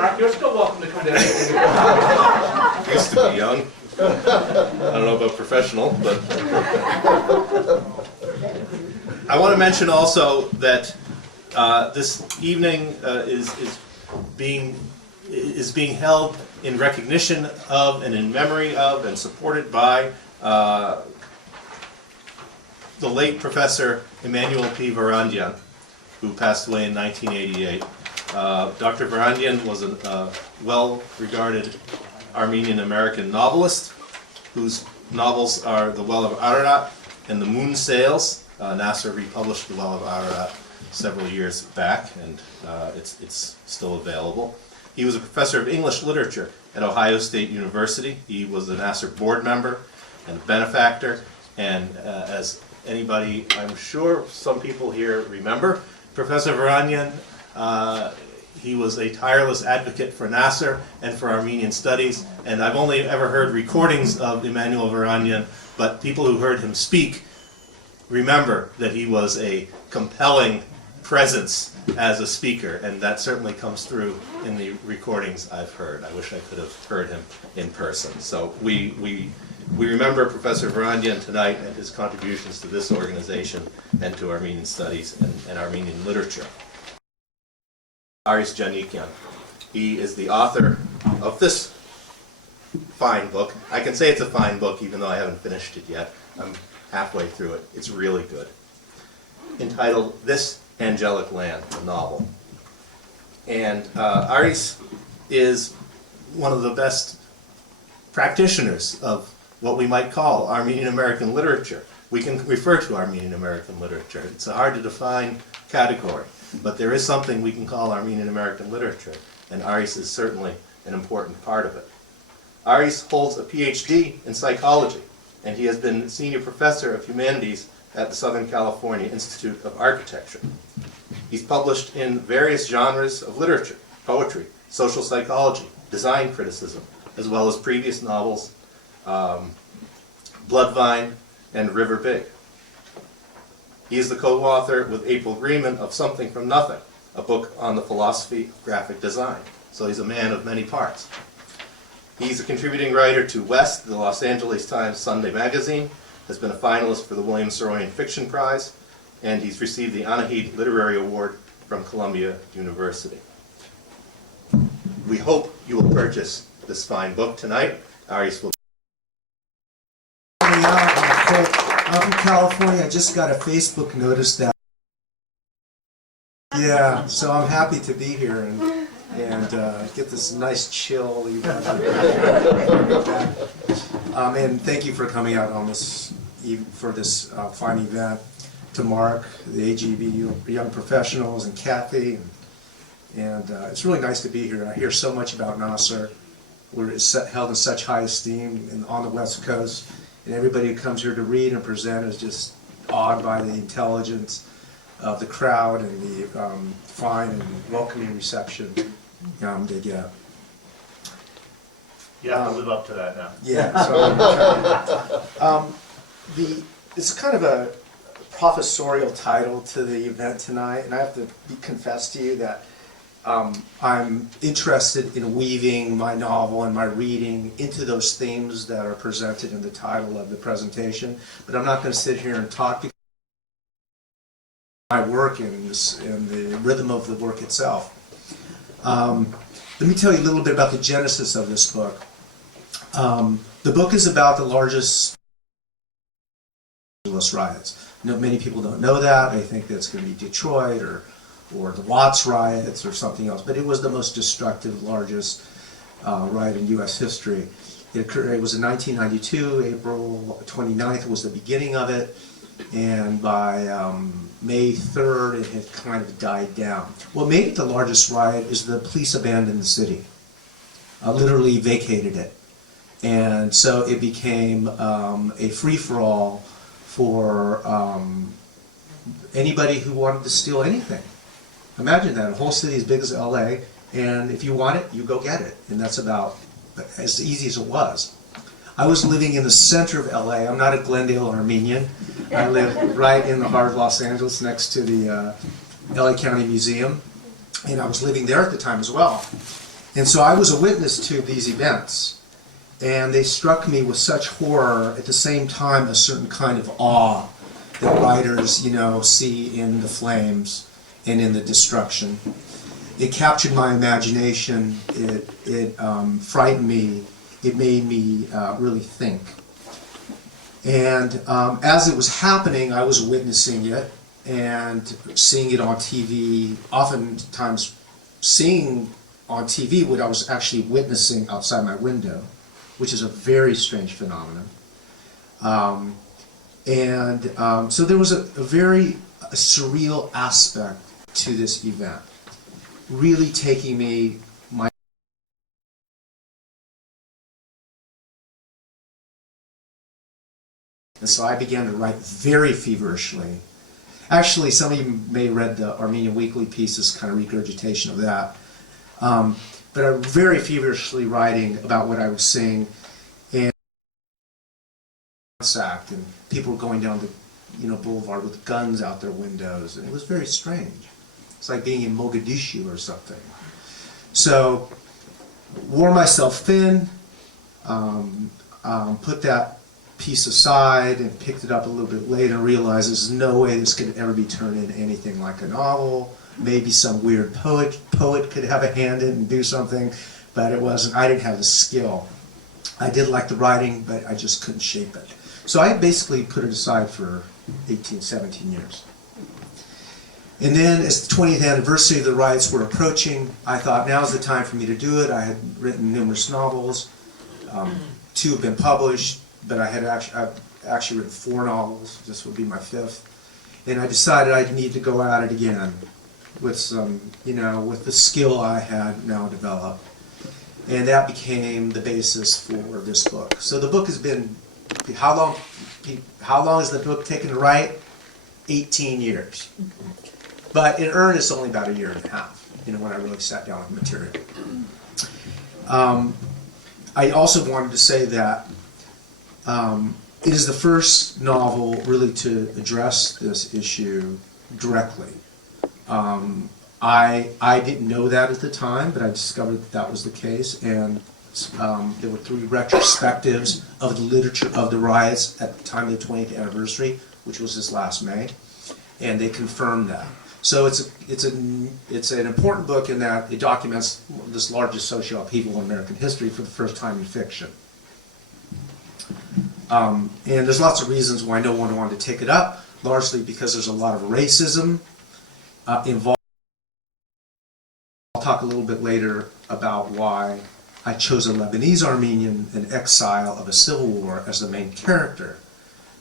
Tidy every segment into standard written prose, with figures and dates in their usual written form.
Mark, you're still welcome to come down. Used to be young. I don't know about professional, but I want to mention also that this evening is being held in recognition of and in memory of and supported by the late Professor Emmanuel P. Varandyan, who passed away in 1988. Dr. Varandyan was a well-regarded Armenian-American novelist whose novels are The Well of Ararat and The Moon Sails. NAASR republished The Well of Ararat several years back, and it's still available. He was a professor of English literature at Ohio State University. He was a NAASR board member and a benefactor, and as anybody, I'm sure some people here remember, Professor Varandyan, he was a tireless advocate for NAASR and for Armenian studies, and I've only ever heard recordings of Emmanuel Varandyan, but people who heard him speak remember that he was a compelling presence as a speaker, and that certainly comes through in the recordings I've heard. I wish I could have heard him in person. So we remember Professor Varandyan tonight and his contributions to this organization and to Armenian studies and Armenian literature. Aris Janigian. He is the author of this fine book. I can say it's a fine book even though I haven't finished it yet. I'm halfway through it. It's really good. Entitled This Angelic Land, a novel. And Aris is one of the best practitioners of what we might call Armenian-American literature. We can refer to Armenian-American literature. It's a hard to define category, but there is something we can call Armenian-American literature, and Aris is certainly an important part of it. Aris holds a PhD in psychology, and he has been senior professor of humanities at the Southern California Institute of Architecture. He's published in various genres of literature, poetry, social psychology, design criticism, as well as previous novels, Bloodvine and River Big. He is the co-author with April Greenman of Something from Nothing, a book on the philosophy of graphic design. So he's a man of many parts. He's a contributing writer to West, the Los Angeles Times Sunday magazine, has been a finalist for the William Saroyan Fiction Prize, and he's received the Anahid Literary Award from Columbia University. We hope you will purchase this fine book tonight. Aris will. I'm from California. I just got a Facebook notice that. Yeah, so I'm happy to be here and get this nice chill. And thank you for coming out on this for this fine event to mark the AGB Young Professionals and Kathy, and it's really nice to be here. I hear so much about NAASR. We're held in such high esteem on the West Coast, and everybody who comes here to read and present is just awed by the intelligence of the crowd and the fine and welcoming reception they get. You have to live up to that now. Yeah. So it's kind of a professorial title to the event tonight, and I have to confess to you that I'm interested in weaving my novel and my reading into those themes that are presented in the title of the presentation, but I'm not going to sit here and talk because my work and the rhythm of the work itself. Let me tell you a little bit about the genesis of this book. The book is about the largest riots. Many people don't know that. They think that's going to be Detroit or the Watts riots or something else. But it was the most destructive, largest riot in U.S. history. It was in 1992. April 29th was the beginning of it. And by May 3rd, it had kind of died down. What made it the largest riot is the police abandoned the city, literally vacated it. And so it became a free-for-all for anybody who wanted to steal anything. Imagine that, a whole city as big as LA, and if you want it, you go get it. And that's about as easy as it was. I was living in the center of LA. I'm not a Glendale Armenian. I live right in the heart of Los Angeles next to the LA County Museum. And I was living there at the time as well. And so I was a witness to these events, and they struck me with such horror, at the same time a certain kind of awe that writers, see in the flames and in the destruction. It captured my imagination, it frightened me, it made me really think. And as it was happening, I was witnessing it and seeing it on TV, oftentimes seeing on TV what I was actually witnessing outside my window, which is a very strange phenomenon. So there was a very surreal aspect to this event, really taking me and so I began to write very feverishly. Actually, some of you may have read the Armenian Weekly pieces, kind of regurgitation of that. But I'm very feverishly writing about what I was seeing, and sacked, and people were going down the boulevard with guns out their windows, and it was very strange. It's like being in Mogadishu or something. So, wore myself thin, put that piece aside and picked it up a little bit later and realized there's no way this could ever be turned into anything like a novel. Maybe some weird poet could have a hand in it and do something, but it wasn't. I didn't have the skill. I did like the writing, but I just couldn't shape it. So I basically put it aside for 18, 17 years. And then as the 20th anniversary of the riots were approaching, I thought now's the time for me to do it. I had written numerous novels. 2 have been published, but I've actually written 4 novels. This would be my 5th. And I decided I need to go at it again with some, with the skill I had now developed. And that became the basis for this book. So the book has been, how long has the book taken to write? 18 years. But in earnest, only about 1.5 years, when I really sat down with material. I also wanted to say that it is the first novel really to address this issue directly. I didn't know that at the time, but I discovered that was the case, and there were 3 retrospectives of the literature of the riots at the time of the 20th anniversary, which was this last May, and they confirmed that. So it's an important book in that it documents this largest social upheaval in American history for the first time in fiction. And there's lots of reasons why no one wanted to take it up, largely because there's a lot of racism involved. I'll talk a little bit later about why I chose a Lebanese Armenian, an exile of a civil war, as the main character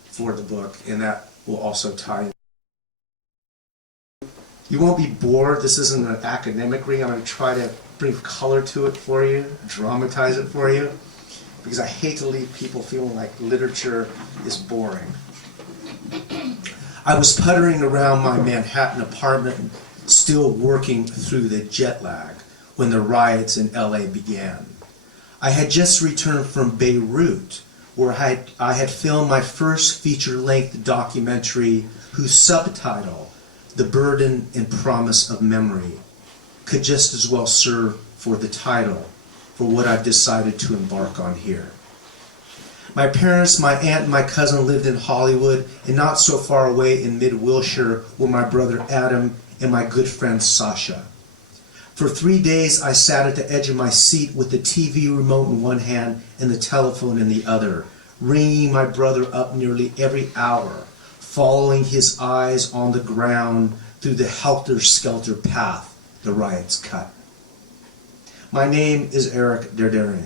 for the book, and that will also tie in. You won't be bored. This isn't an academic reading. I'm going to try to bring color to it for you, dramatize it for you, because I hate to leave people feeling like literature is boring. I was puttering around my Manhattan apartment, still working through the jet lag, when the riots in LA began. I had just returned from Beirut, where I had filmed my first feature-length documentary whose subtitle, The Burden and Promise of Memory, could just as well serve for the title for what I've decided to embark on here. My parents, my aunt, and my cousin lived in Hollywood, and not so far away in mid-Wilshire were my brother Adam and my good friend Sasha. For 3 days I sat at the edge of my seat with the TV remote in one hand and the telephone in the other, ringing my brother up nearly every hour, following his eyes on the ground through the helter-skelter path the riots cut. My name is Aris Janigian.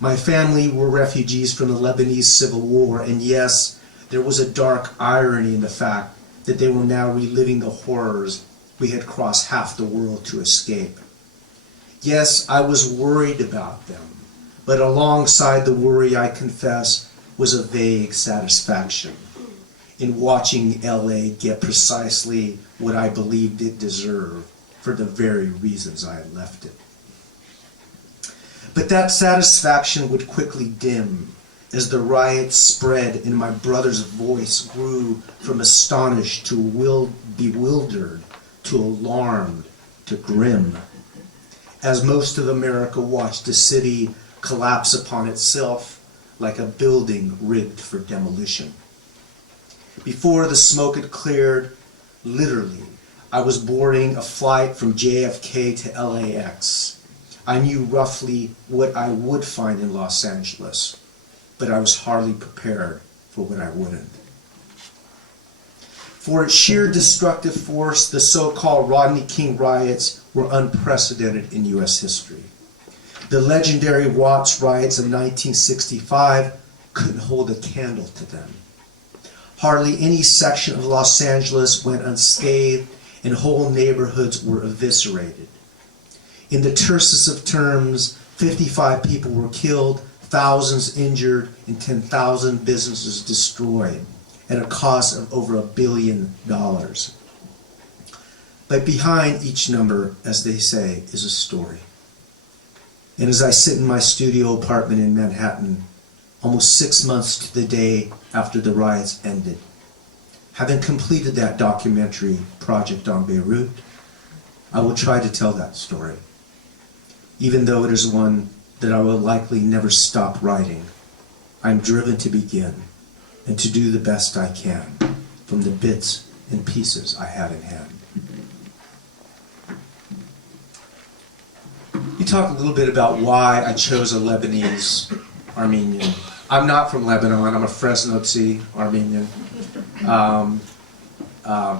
My family were refugees from the Lebanese Civil War, and yes, there was a dark irony in the fact that they were now reliving the horrors we had crossed half the world to escape. Yes, I was worried about them, but alongside the worry, I confess, was a vague satisfaction in watching LA get precisely what I believed it deserved for the very reasons I had left it. But that satisfaction would quickly dim as the riots spread and my brother's voice grew from astonished to bewildered to alarmed to grim. as most of America watched the city collapse upon itself like a building rigged for demolition. Before the smoke had cleared, literally, I was boarding a flight from JFK to LAX. I knew roughly what I would find in Los Angeles, but I was hardly prepared for what I wouldn't. For its sheer destructive force, the so-called Rodney King riots were unprecedented in U.S. history. The legendary Watts riots of 1965 couldn't hold a candle to them. Hardly any section of Los Angeles went unscathed, and whole neighborhoods were eviscerated. In the tersest of terms, 55 people were killed, thousands injured, and 10,000 businesses destroyed at a cost of over $1 billion. But behind each number, as they say, is a story. And as I sit in my studio apartment in Manhattan, almost 6 months to the day after the riots ended, having completed that documentary project on Beirut, I will try to tell that story, even though it is one that I will likely never stop writing. I'm driven to begin and to do the best I can from the bits and pieces I have in hand. You talk a little bit about why I chose a Lebanese Armenian. I'm not from Lebanon, I'm a Fresno Armenian.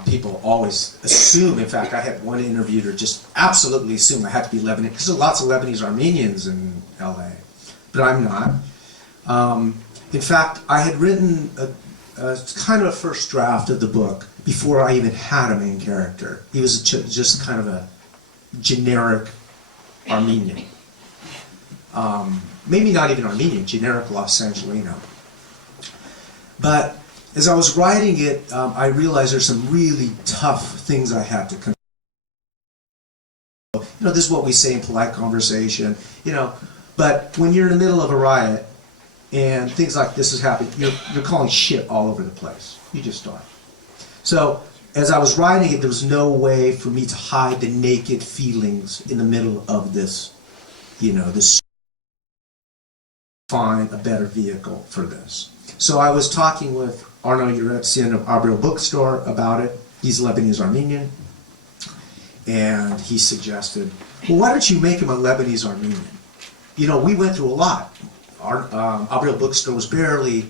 People always assume, in fact, I had one interviewer just absolutely assume I had to be Lebanese, because there's lots of Lebanese Armenians in LA, but I'm not. In fact, I had written a kind of a first draft of the book before I even had a main character. He was just kind of a generic Armenian. Maybe not even Armenian, generic Los Angelino. But as I was writing it, I realized there's some really tough things I had to control. This is what we say in polite conversation, but when you're in the middle of a riot and things like this is happening, you're calling shit all over the place. You just are. So as I was writing it, there was no way for me to hide the naked feelings in the middle of this, this. Find a better vehicle for this. So I was talking with Arno Yuretsian of Abril Bookstore about it. He's Lebanese Armenian. And he suggested, well, why don't you make him a Lebanese Armenian? We went through a lot. Abril Bookstore was barely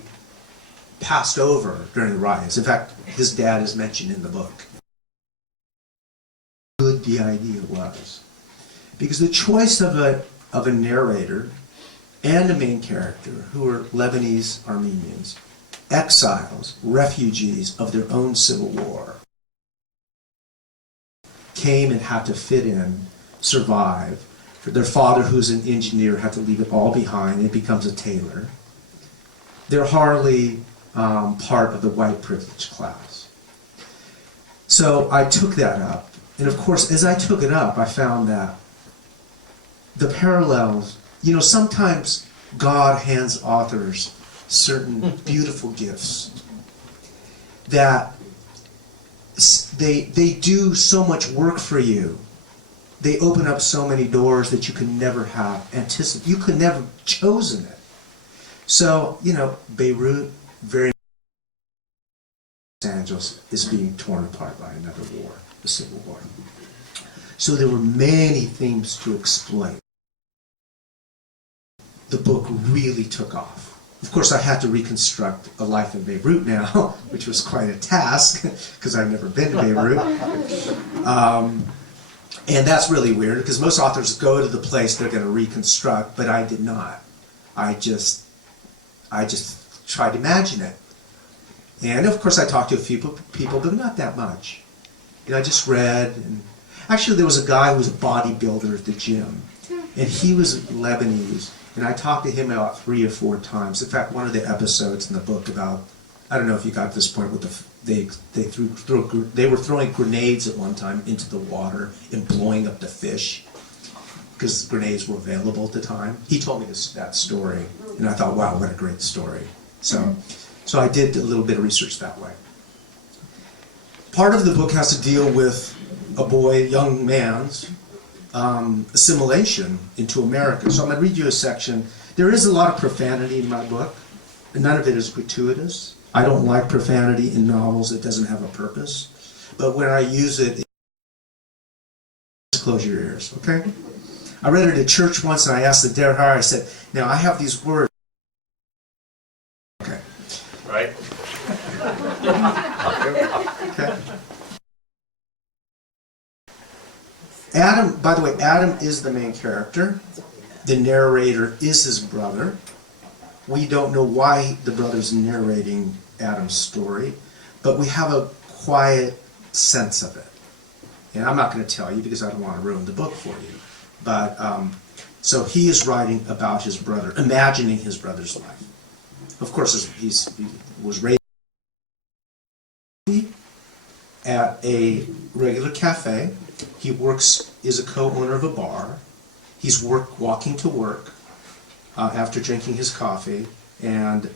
passed over during the riots. In fact, his dad is mentioned in the book. How good the idea was. Because the choice of a narrator and a main character who were Lebanese Armenians, exiles, refugees of their own civil war, came and had to fit in, survive. Their father, who's an engineer, had to leave it all behind. It becomes a tailor. They're hardly part of the white privileged class. So I took that up. And of course, as I took it up, I found that the parallels, sometimes God hands authors certain beautiful gifts that they do so much work for you. They open up so many doors that you could never have anticipated. You could never have chosen it. So, Beirut, very Los Angeles is being torn apart by another war, the Civil War. So there were many themes to exploit. The book really took off. Of course, I had to reconstruct a life in Beirut now, which was quite a task, because I've never been to Beirut. And that's really weird, because most authors go to the place they're going to reconstruct, but I did not. I just tried to imagine it. And of course, I talked to a few people, but not that much. I just read. And actually, there was a guy who was a bodybuilder at the gym, and he was Lebanese. And I talked to him about 3 or 4 times. In fact, one of the episodes in the book about, I don't know if you got to this point with they were throwing grenades at one time into the water and blowing up the fish because grenades were available at the time. He told me that story, and I thought, wow, what a great story. So I did a little bit of research that way. Part of the book has to deal with a boy, young man's assimilation into America. So I'm going to read you a section. There is a lot of profanity in my book. None of it is gratuitous. I don't like profanity in novels. It doesn't have a purpose. But when I use it, close your ears, okay? I read it at church once, and I asked the derhar, I said, now I have these words. Okay. Right? Okay. Adam, by the way, Adam is the main character. The narrator is his brother. We don't know why the brother's narrating Adam's story, but we have a quiet sense of it. And I'm not going to tell you because I don't want to ruin the book for you. But, so he is writing about his brother, imagining his brother's life. Of course, he was raised at a regular cafe. He is a co-owner of a bar. He's walking to work after drinking his coffee. And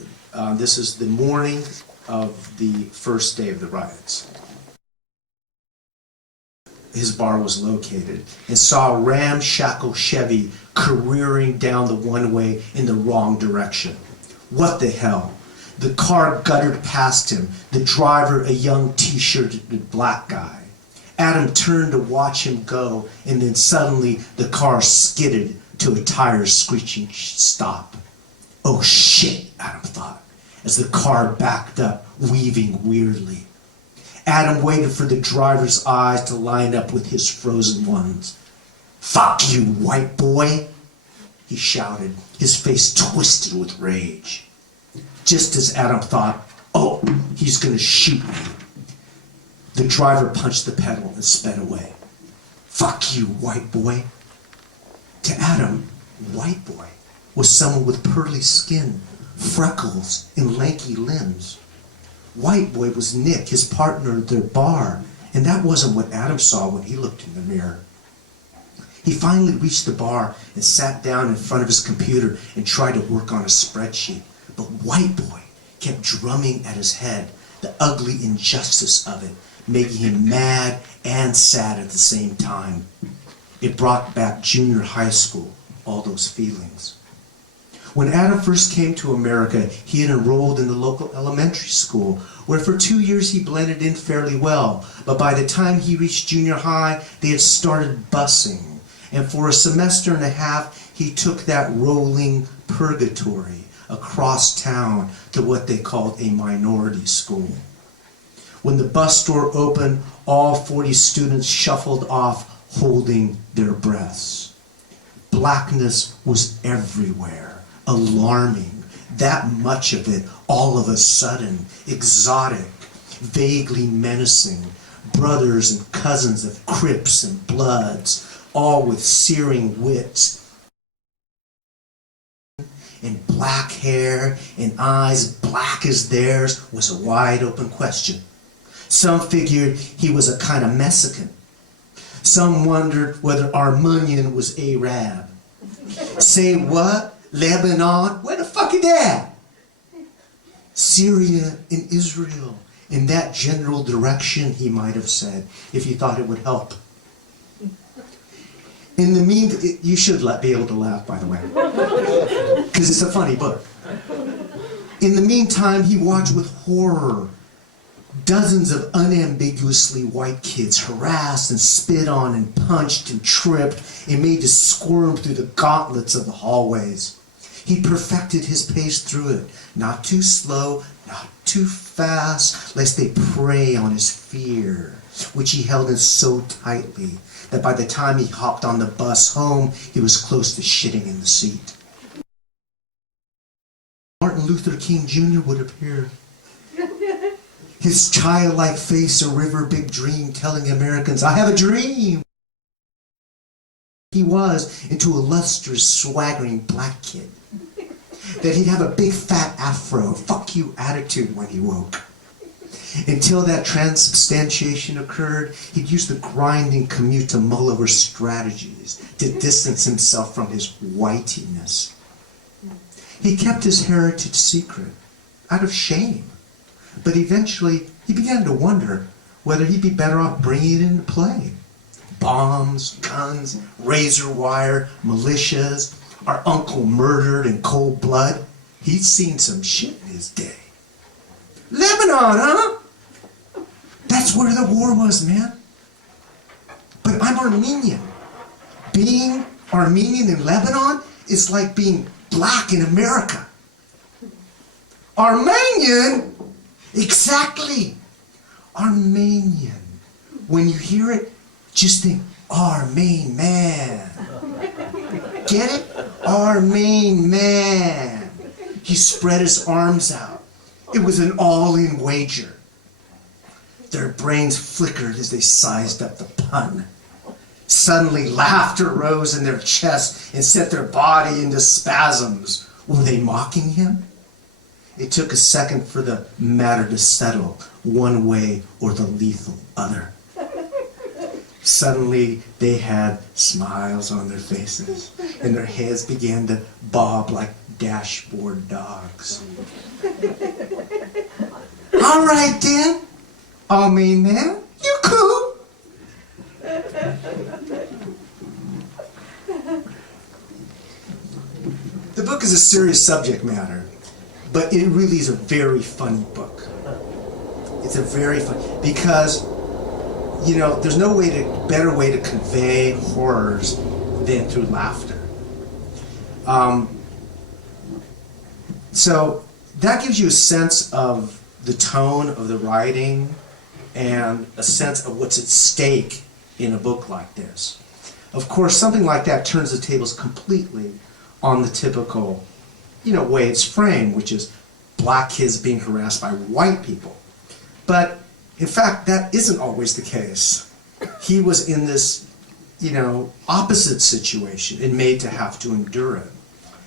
this is the morning of the first day of the riots. His bar was located, and saw a ramshackle Chevy careering down the one-way in the wrong direction. What the hell? The car guttered past him, the driver a young t-shirted black guy. Adam turned to watch him go, and then suddenly the car skidded to a tire's screeching stop. Oh shit, Adam thought, as the car backed up, weaving weirdly. Adam waited for the driver's eyes to line up with his frozen ones. "Fuck you, white boy," he shouted, his face twisted with rage. Just as Adam thought, oh, he's gonna shoot me, the driver punched the pedal and sped away. "Fuck you, white boy." To Adam, white boy was someone with pearly skin, freckles, and lanky limbs. White boy was Nick, his partner at their bar, and that wasn't what Adam saw when he looked in the mirror. He finally reached the bar and sat down in front of his computer and tried to work on a spreadsheet. But white boy kept drumming at his head, the ugly injustice of it, making him mad and sad at the same time. It brought back junior high school, all those feelings. When Adam first came to America, he had enrolled in the local elementary school, where for 2 years he blended in fairly well. But by the time he reached junior high, they had started busing. And for a semester and a half, he took that rolling purgatory across town to what they called a minority school. When the bus door opened, all 40 students shuffled off, holding their breaths. Blackness was everywhere. Alarming, that much of it all of a sudden, exotic, vaguely menacing, brothers and cousins of Crips and Bloods, all with searing wits and black hair and eyes black as theirs was a wide open question. Some figured he was a kind of Mexican. Some wondered whether Armenian was Arab. Say what? Lebanon? Where the fuck is that? Syria and Israel. In that general direction, he might have said, if he thought it would help. In the meantime, you should be able to laugh, by the way, because it's a funny book. In the meantime, he watched with horror dozens of unambiguously white kids harassed and spit on and punched and tripped and made to squirm through the gauntlets of the hallways. He perfected his pace through it, not too slow, not too fast, lest they prey on his fear, which he held in so tightly that by the time he hopped on the bus home, he was close to shitting in the seat. Martin Luther King Jr. would appear. His childlike face a river big dream, telling Americans, I have a dream. He was into a lustrous, swaggering black kid. That he'd have a big fat afro, fuck you attitude when he woke. Until that transubstantiation occurred, he'd use the grinding commute to mull over strategies to distance himself from his whitiness. He kept his heritage secret, out of shame. But eventually, he began to wonder whether he'd be better off bringing it into play. bombs, guns, razor wire, militias, our uncle murdered in cold blood. He'd seen some shit in his day. Lebanon, huh? That's where the war was, man. But I'm Armenian. Being Armenian in Lebanon is like being black in America. Armenian? Exactly. Armenian. When you hear it, just think, Armenian man. Get it? Armenian man. He spread his arms out. It was an all-in wager. Their brains flickered as they sized up the pun. Suddenly, laughter rose in their chests and set their body into spasms. Were they mocking him? It took a second for the matter to settle, one way or the lethal other. Suddenly, they had smiles on their faces, and their heads began to bob like dashboard dogs. All right, then. I mean, man, you cool. The book is a serious subject matter, but it really is a very funny book. It's a very fun, because, you know, there's no better way to convey horrors than through laughter. So that gives you a sense of the tone of the writing and a sense of what's at stake in a book like this. Of course, something like that turns the tables completely on the typical, you know, way it's framed, which is black kids being harassed by white people. But in fact, that isn't always the case. He was in this, you know, opposite situation and made to have to endure it.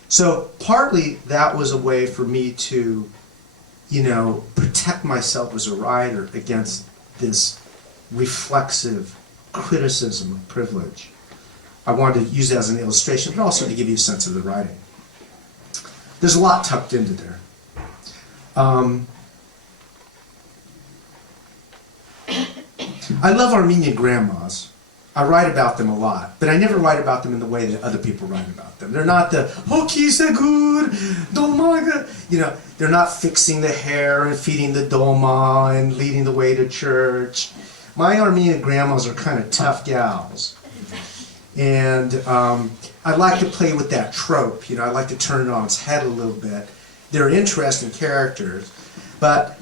So partly that was a way for me to, you know, protect myself as a writer against this reflexive criticism of privilege. I wanted to use that as an illustration, but also to give you a sense of the writing. There's a lot tucked into there. I love Armenian grandmas. I write about them a lot, but I never write about them in the way that other people write about them. They're not the, "Hoki segur, dolma," you know, they're not fixing the hair and feeding the dolma and leading the way to church. My Armenian grandmas are kind of tough gals. And I like to play with that trope, you know, I like to turn it on its head a little bit. They're interesting characters, but,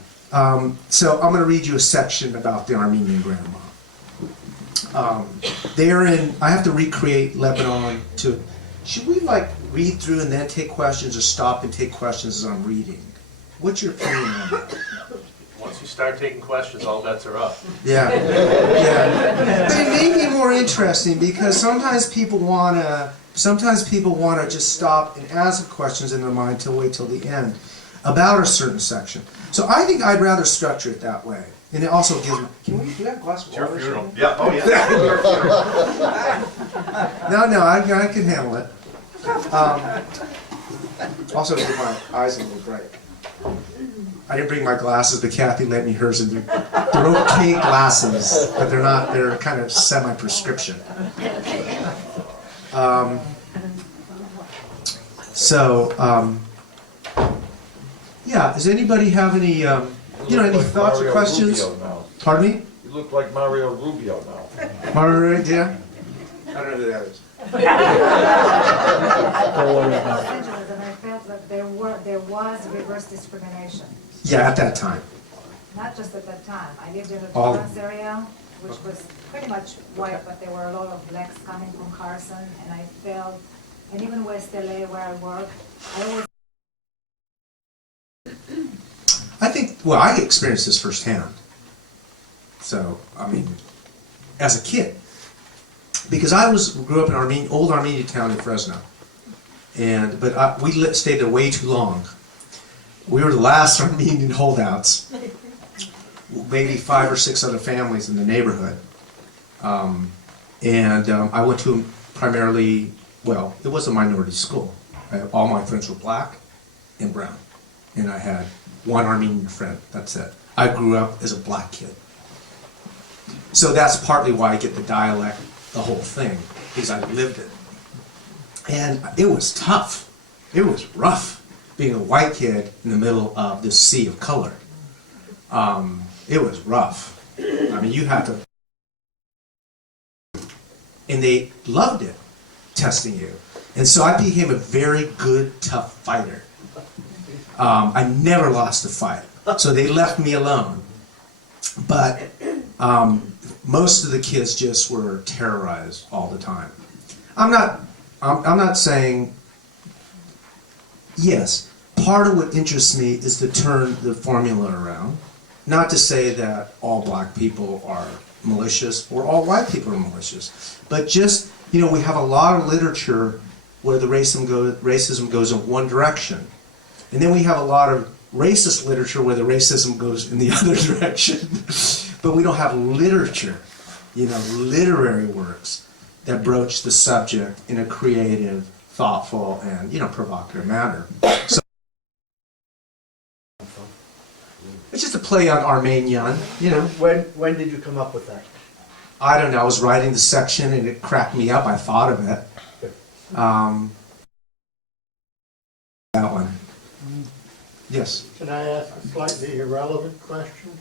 so I'm going to read you a section about the Armenian grandma. They're in, I have to recreate Lebanon to, should we like read through and then take questions, or stop and take questions as I'm reading? What's your opinion on that? Once you start taking questions, all bets are up. Yeah, yeah. But it made me more interesting because sometimes people wanna just stop and ask questions in their mind till wait till the end about a certain section. So I think I'd rather structure it that way. And it also gives me, do we have a glass of It's your water? funeral. Yeah, oh yeah. No, I can handle it. Also, get my eyes a little bright. I didn't bring my glasses, but Kathy lent me hers, and they're okay glasses, but they're kind of semi-prescription. Yeah, does anybody have any, any thoughts or questions? Pardon me? You look like Mario Rubio now. Mario, yeah? I don't know who that is. Los Angeles, and I felt that there was reverse discrimination. Yeah, at that time. Not just at that time. I lived in the All- Torrance area, which was pretty much white, but there were a lot of blacks coming from Carson, and I felt, and even West LA where I work, I always I experienced this firsthand. So, I mean, as a kid. Because grew up in old Armenian town in Fresno. But we stayed there way too long. We were the last Armenian holdouts. Maybe 5 or 6 other families in the neighborhood. I went to primarily, well, it was a minority school. All my friends were black and brown. And I had one Armenian friend, that's it. I grew up as a black kid. So that's partly why I get the dialect the whole thing because I lived it. And it was tough. It was rough being a white kid in the middle of this sea of color. It was rough. I mean, you had to... And they loved it, testing you. And so I became a very good, tough fighter. I never lost a fight. So they left me alone. But most of the kids just were terrorized all the time. I'm not saying, yes, part of what interests me is to turn the formula around. Not to say that all black people are malicious or all white people are malicious, but just, you know, we have a lot of literature where the racism goes in one direction. And then we have a lot of racist literature where the racism goes in the other direction. But we don't have literature, you know, literary works that broach the subject in a creative, thoughtful, and, you know, provocative manner. So it's just a play on Armenian, you know. When did you come up with that? I don't know, I was writing the section and it cracked me up, I thought of it. That one. Yes. Can I ask a slightly irrelevant question?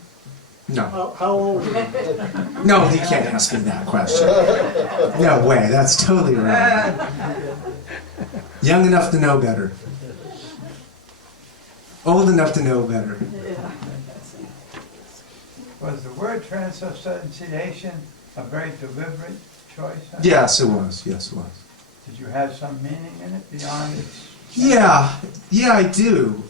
No. How old are you? No, you can't ask me that question. No way, that's totally irrelevant. Young enough to know better. Old enough to know better. Was the word transubstantiation a very deliberate choice? Yes, it was. Yes, it was. Did you have some meaning in it beyond its... Yeah, I do.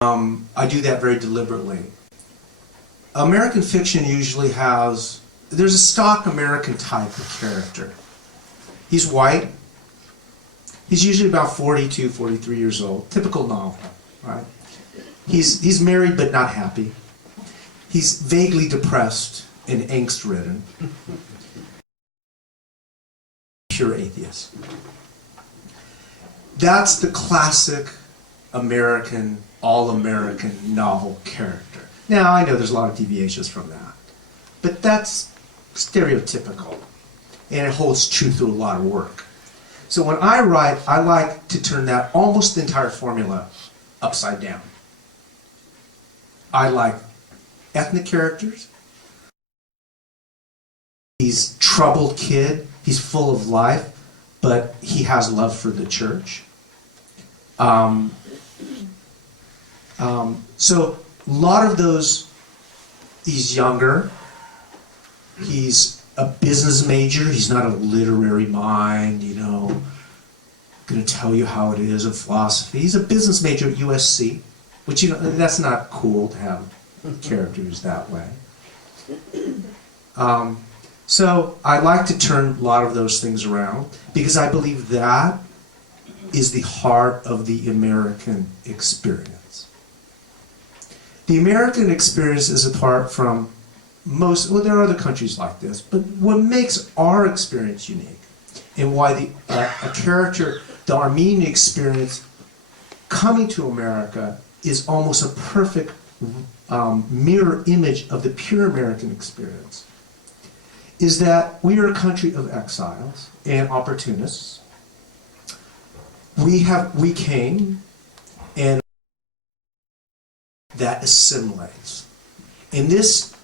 I do that very deliberately. American fiction usually has, there's a stock American type of character. He's white. He's usually about 42, 43 years old. Typical novel, right? He's married but not happy. He's vaguely depressed and angst-ridden. Pure atheist. That's the classic American, all-American novel character. Now, I know there's a lot of deviations from that, but that's stereotypical, and it holds true through a lot of work. So when I write, I like to turn that almost the entire formula upside down. I like ethnic characters. He's a troubled kid. He's full of life, but he has love for the church. So a lot of those, he's younger. He's a business major. He's not a literary mind, you know, going to tell you how it is in philosophy. He's a business major at USC, which, you know, that's not cool to have characters that way. So I like to turn a lot of those things around because I believe that is the heart of the American experience. The American experience is apart from most, well, there are other countries like this, but what makes our experience unique and why a character, the Armenian experience coming to America is almost a perfect mirror image of the pure American experience, is that we are a country of exiles and opportunists. We came, and that assimilates. And this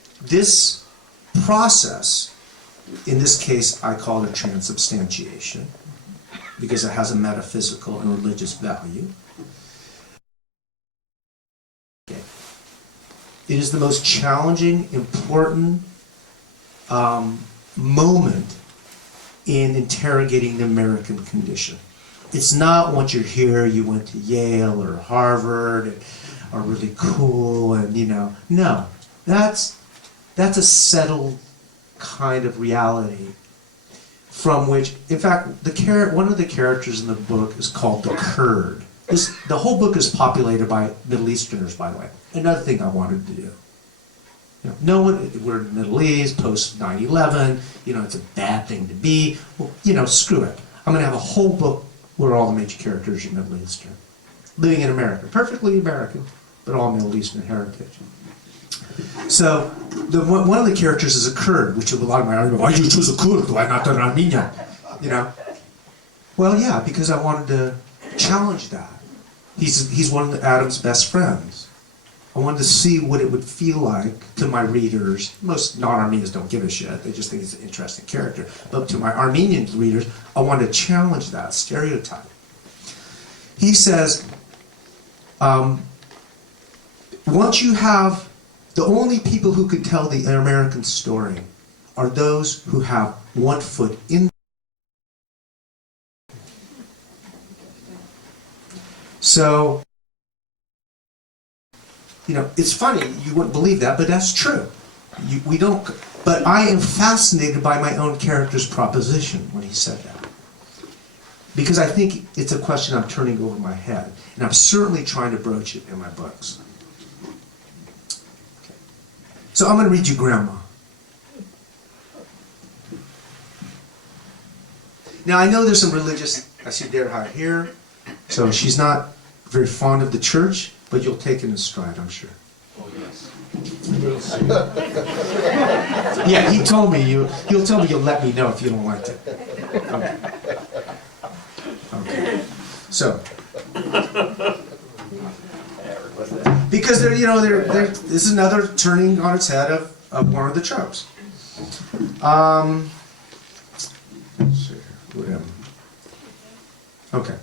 process, in this case I call it transubstantiation, because it has a metaphysical and religious value. It is the most challenging, important moment in interrogating the American condition. It's not once you're here, you went to Yale or Harvard and are really cool and, you know, no. That's a settled kind of reality from which, in fact, one of the characters in the book is called the Kurd. The whole book is populated by Middle Easterners, by the way. Another thing I wanted to do. You know, no one, we're in the Middle East, post 9/11, you know, it's a bad thing to be. Well, you know, screw it. I'm going to have a whole book where all the major characters are Middle Eastern. Living in America. Perfectly American, but all Middle Eastern heritage. So one of the characters is a Kurd, which a lot of my argument, why did you choose a Kurd? Why not an Armenian? You know? Well, yeah, because I wanted to challenge that. He's one of Adam's best friends. I wanted to see what it would feel like to my readers. Most non-Armenians don't give a shit. They just think it's an interesting character. But to my Armenian readers, I wanted to challenge that stereotype. He says, once you have, the only people who could tell the American story are those who have one foot in. So, you know, it's funny, you wouldn't believe that, but that's true. We don't, but I am fascinated by my own character's proposition when he said that. Because I think it's a question I'm turning over my head, and I'm certainly trying to broach it in my books. Okay. So I'm going to read you Grandma. Now I know there's some religious, I see Derhard here, so she's not very fond of the church, but you'll take it in stride, I'm sure. Oh, yes. Yeah, he told me he'll tell me you'll let me know if you don't like it. Okay. Okay. So, because this is another turning on its head of one of the tropes. Let's see here. Okay.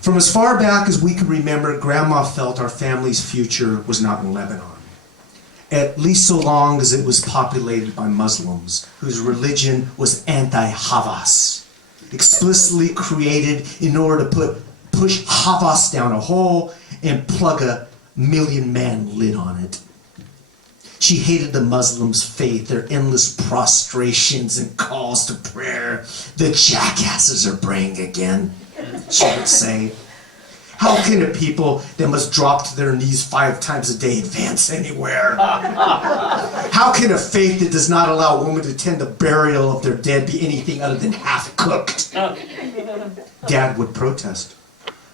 From as far back as we can remember, Grandma felt our family's future was not in Lebanon. At least so long as it was populated by Muslims, whose religion was anti-Havas, explicitly created in order to push Havas down a hole and plug a million-man lid on it. She hated the Muslims' faith, their endless prostrations and calls to prayer. The jackasses are praying again, she would say. How can a people that must drop to their knees 5 times a day advance anywhere? How can a faith that does not allow women to attend the burial of their dead be anything other than half-cooked? Dad would protest.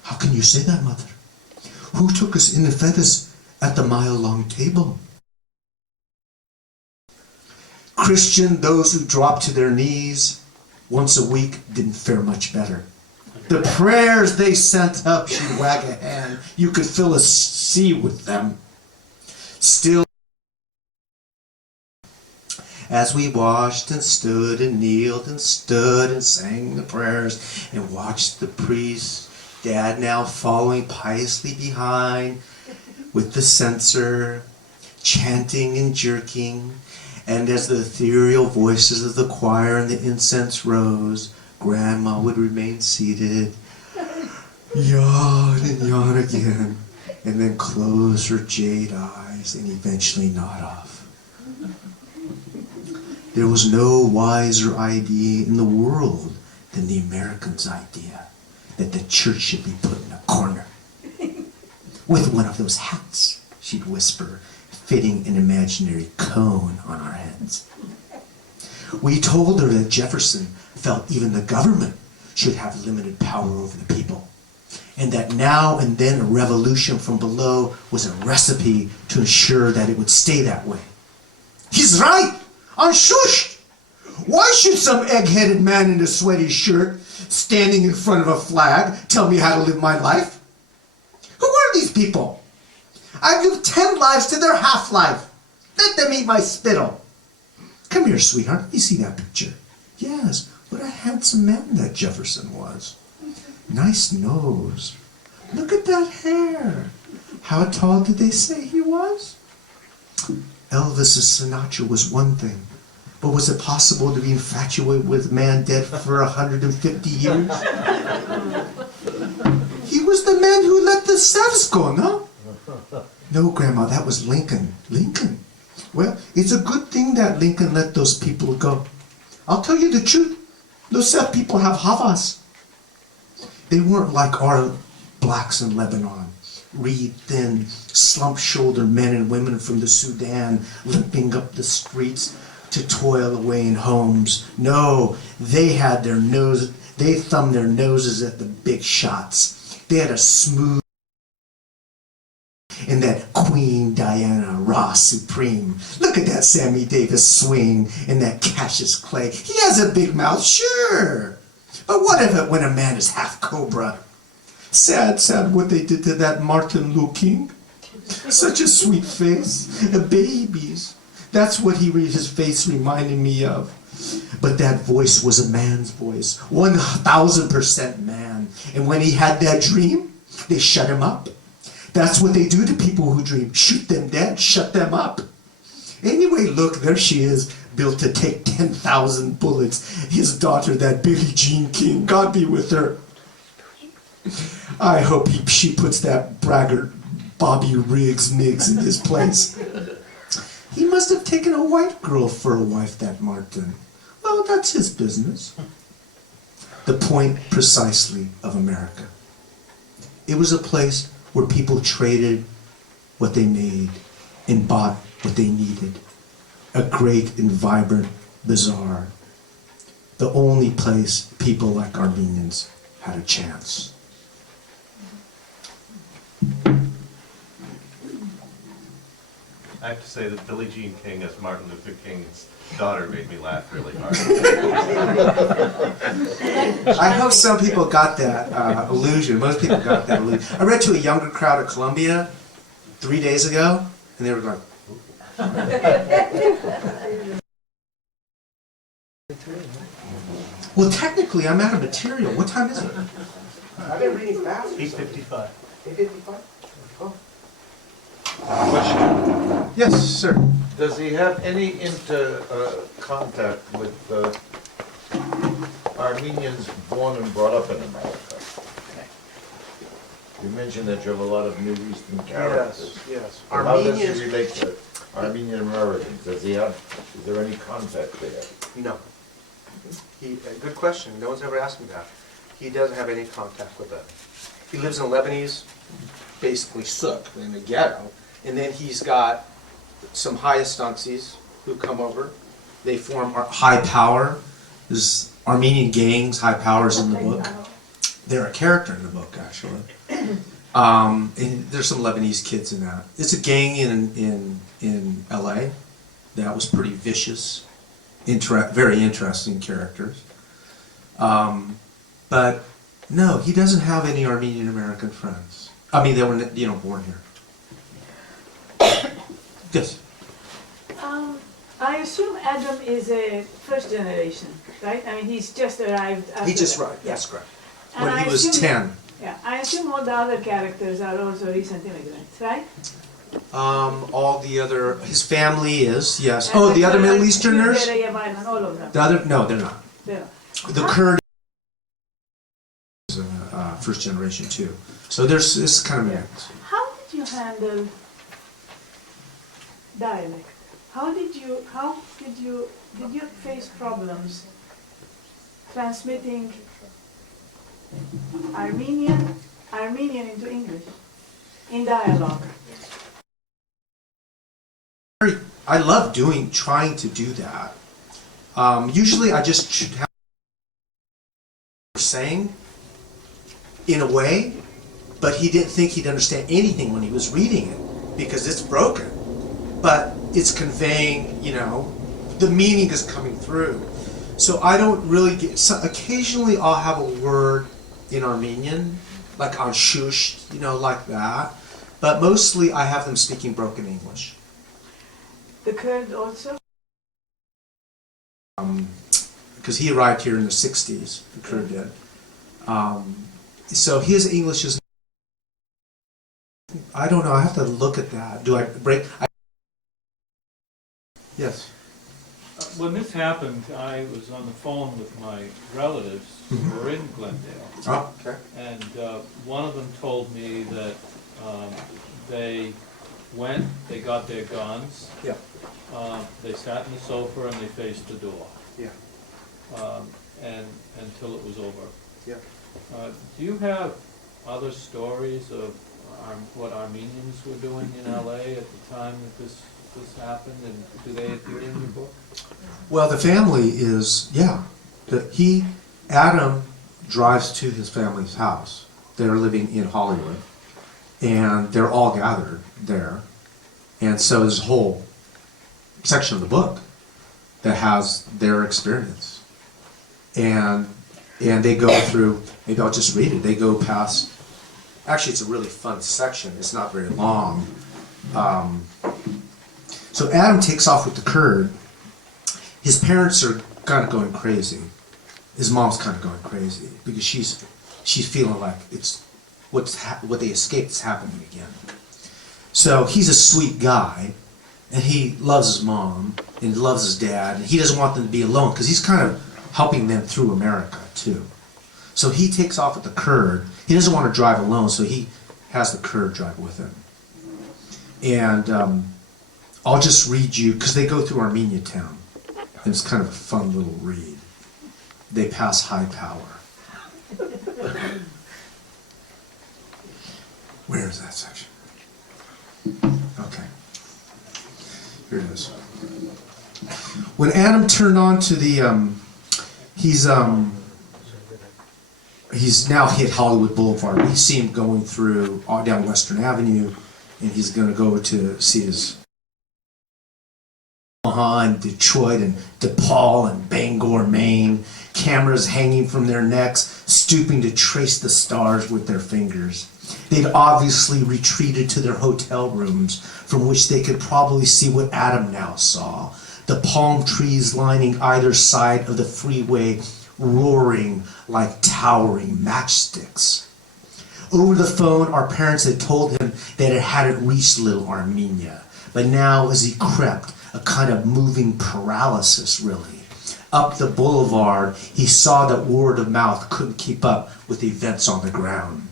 How can you say that, Mother? Who took us in and fed us at the mile-long table? Christian, those who dropped to their knees once a week didn't fare much better. The prayers they sent up, she'd wag a hand. You could fill a sea with them. Still, as we washed and stood and kneeled and stood and sang the prayers and watched the priest, Dad now following piously behind with the censer, chanting and jerking, and as the ethereal voices of the choir and the incense rose, Grandma would remain seated, yawn and yawn again, and then close her jade eyes and eventually nod off. There was no wiser idea in the world than the Americans' idea that the church should be put in a corner. With one of those hats, she'd whisper, fitting an imaginary cone on our heads. We told her that Jefferson felt even the government should have limited power over the people, and that now and then a revolution from below was a recipe to ensure that it would stay that way. He's right! I'm shushed! Why should some egg-headed man in a sweaty shirt standing in front of a flag tell me how to live my life? Who are these people? I've lived 10 lives to their half-life. Let them eat my spittle. Come here, sweetheart. Let me see that picture. Yes, what a handsome man that Jefferson was. Nice nose. Look at that hair. How tall did they say he was? Elvis's Sinatra was one thing, but was it possible to be infatuated with a man dead for 150 years? He was the man who let the serfs go, no? No, Grandma, that was Lincoln. Lincoln? Well, it's a good thing that Lincoln let those people go. I'll tell you the truth. Those Seth people have Havas. They weren't like our blacks in Lebanon. Reed-thin, slump-shouldered men and women from the Sudan limping up the streets to toil away in homes. No, they had their nose, they thumbed their noses at the big shots. They had a smooth in that Queen Diana hurrah supreme. Look at that Sammy Davis swing and that Cassius Clay. He has a big mouth, sure. But what of it when a man is half cobra? Sad, sad what they did to that Martin Luther King. Such a sweet face, babies. That's what his face reminded me of. But that voice was a man's voice, 1000% man. And when he had that dream, they shut him up. That's what they do to people who dream. Shoot them dead, shut them up. Anyway, look, there she is, built to take 10,000 bullets. His daughter, that Billie Jean King, God be with her. I hope she puts that braggart Bobby Riggs Miggs in his place. He must have taken a white girl for a wife, that Martin. Well, that's his business. The point precisely of America. It was a place where people traded what they made and bought what they needed. A great and vibrant bazaar. The only place people like Armenians had a chance. I have to say that Billie Jean King as Martin Luther King's daughter made me laugh really hard. I hope some people got that illusion. Most people got that illusion. I read to a younger crowd at Columbia 3 days ago, and they were going, well, technically, I'm out of material. What time is it? I've been reading fast. 8:55. 8:55? Question, Yes, sir. does he have any contact with Armenians born and brought up in America? You mentioned that you have a lot of Near Eastern characters. Yes. How does he relate to Armenian-Americans? Is there any contact there? No. Good question. No one's ever asked me that. He doesn't have any contact with them. He lives in Lebanese, basically sook, in the ghetto. And then he's got some high estances who come over. They form high power. There's Armenian gangs, high powers in the book. They're a character in the book, actually. And there's some Lebanese kids in that. It's a gang in LA that was pretty vicious, very interesting characters. But no, he doesn't have any Armenian American friends. I mean, they were born here. Yes. I assume Adam is a first generation, right? I mean, he's just arrived after He just that. arrived, that's correct. And When I he was assume- 10. Yeah, I assume all the other characters are also recent immigrants, right? All the other, his family is, yes. And Oh, the other Middle Kurd, Easterners? Judea, Yemen, all of them. The other, no, they're not. They're- The Kurd is first generation too. So it's kind of mixed. How did you handle dialect? Did you face problems transmitting Armenian into English in dialogue? I love trying to do that. Usually I just have saying in a way, but he didn't think he'd understand anything when he was reading it because it's broken. But it's conveying, the meaning is coming through. So I don't really occasionally I'll have a word in Armenian, like on shush, like that. But mostly I have them speaking broken English. The Kurd also? Because he arrived here in the 60s, the Kurd did. So his English is, I don't know, I have to look at that. Do I break? Yes. When this happened, I was on the phone with my relatives who were in Glendale. Oh, okay. And one of them told me that they got their guns, Yeah. they sat in the sofa and they faced the door. Yeah. And until it was over. Yeah. Do you have other stories of what Armenians were doing in LA at the time that this happened, and do they appear in your book? Well, the family is, Adam drives to his family's house. They're living in Hollywood, and they're all gathered there. And so there's a whole section of the book that has their experience. And they go through, maybe I'll just read it, they go past, actually it's a really fun section, it's not very long. So Adam takes off with the Kurd. His parents are kind of going crazy. His mom's kind of going crazy because she's feeling like it's what they escaped is happening again. So he's a sweet guy, and he loves his mom and he loves his dad, and he doesn't want them to be alone because he's kind of helping them through America too. So he takes off with the Kurd. He doesn't want to drive alone, so he has the Kurd drive with him. And I'll just read you, because they go through Armenia town. And it's kind of a fun little read. They pass high power. Where is that section? Okay. Here it is. When Adam turned on to the, he's now hit Hollywood Boulevard. We see him going through down Western Avenue, and he's going to go to see his Omaha and Detroit and DePaul and Bangor, Maine. Cameras hanging from their necks, stooping to trace the stars with their fingers. They'd obviously retreated to their hotel rooms, from which they could probably see what Adam now saw. The palm trees lining either side of the freeway roaring like towering matchsticks. Over the phone, our parents had told him that it hadn't reached Little Armenia. But now, as he crept, a kind of moving paralysis, really, up the boulevard, he saw that word of mouth couldn't keep up with events on the ground.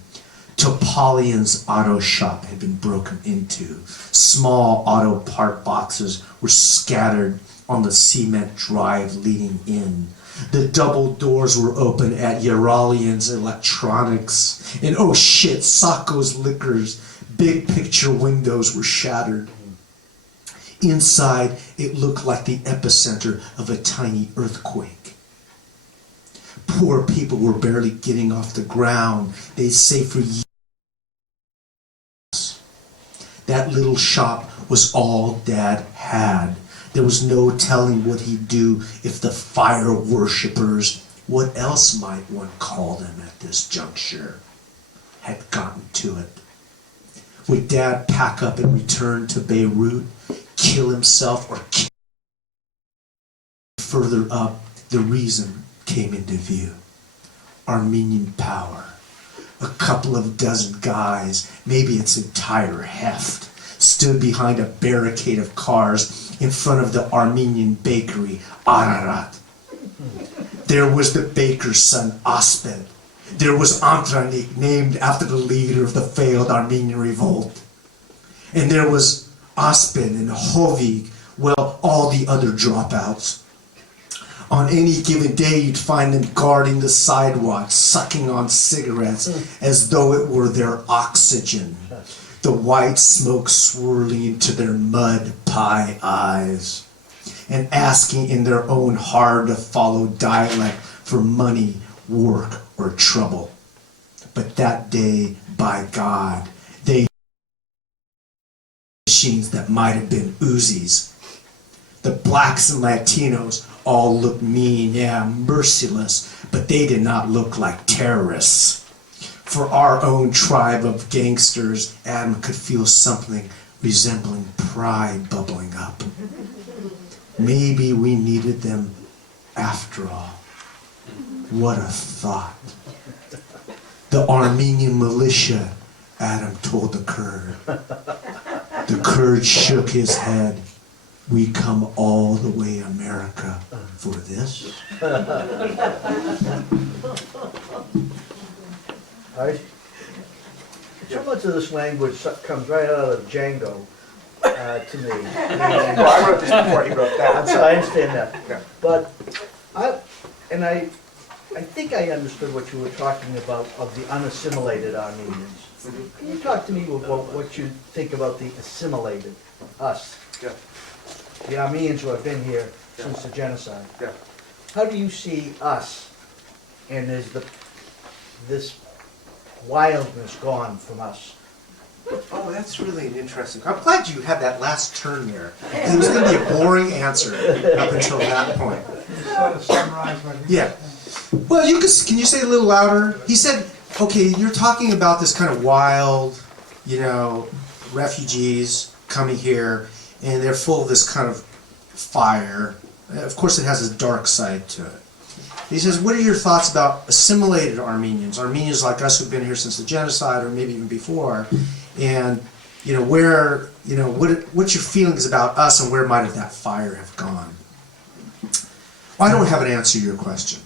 Topalian's auto shop had been broken into. Small auto part boxes were scattered on the cement drive leading in. The double doors were open at Uralian's Electronics. And oh shit, Sacco's Liquors. Big picture windows were shattered. Inside, it looked like the epicenter of a tiny earthquake. Poor people were barely getting off the ground. They'd say for years. That little shop was all Dad had. There was no telling what he'd do if the fire worshippers, what else might one call them at this juncture, had gotten to it. Would Dad pack up and return to Beirut, kill himself, or kill? Further up, the reason came into view. Armenian power. A couple of dozen guys, maybe its entire heft, stood behind a barricade of cars in front of the Armenian bakery, Ararat. There was the baker's son, Osped. There was Antranik, named after the leader of the failed Armenian revolt. And there was Osped and Hovig, well, all the other dropouts. On any given day, you'd find them guarding the sidewalks, sucking on cigarettes as though it were their oxygen. The white smoke swirling into their mud pie eyes, and asking in their own hard-to-follow dialect for money, work, or trouble. But that day, by God, they machines that might have been Uzis. The blacks and Latinos all looked mean, yeah, merciless, but they did not look like terrorists. For our own tribe of gangsters, Adam could feel something resembling pride bubbling up. Maybe we needed them after all. What a thought. The Armenian militia, Adam told the Kurd. The Kurd shook his head. We come all the way America for this? So much of this language comes right out of Django to me. Well, I wrote this before he wrote that. So I understand that. Yeah. But I think I understood what you were talking about of the unassimilated Armenians. Can you talk to me about what you think about the assimilated, us? Yeah. The Armenians who have been here since the genocide. Yeah. How do you see us, and is this wildness gone from us? Oh, that's really an interesting. I'm glad you had that last turn there. 'Cause it was going to be a boring answer up until that point. Sort of summarize what he Yeah. Well, can you say it a little louder? He said, okay, you're talking about this kind of wild, refugees coming here, and they're full of this kind of fire. Of course, it has a dark side to it. He says, what are your thoughts about assimilated Armenians? Armenians like us who've been here since the genocide, or maybe even before, and what's your feelings about us, and where might have that fire have gone? Well, I don't have an answer to your question.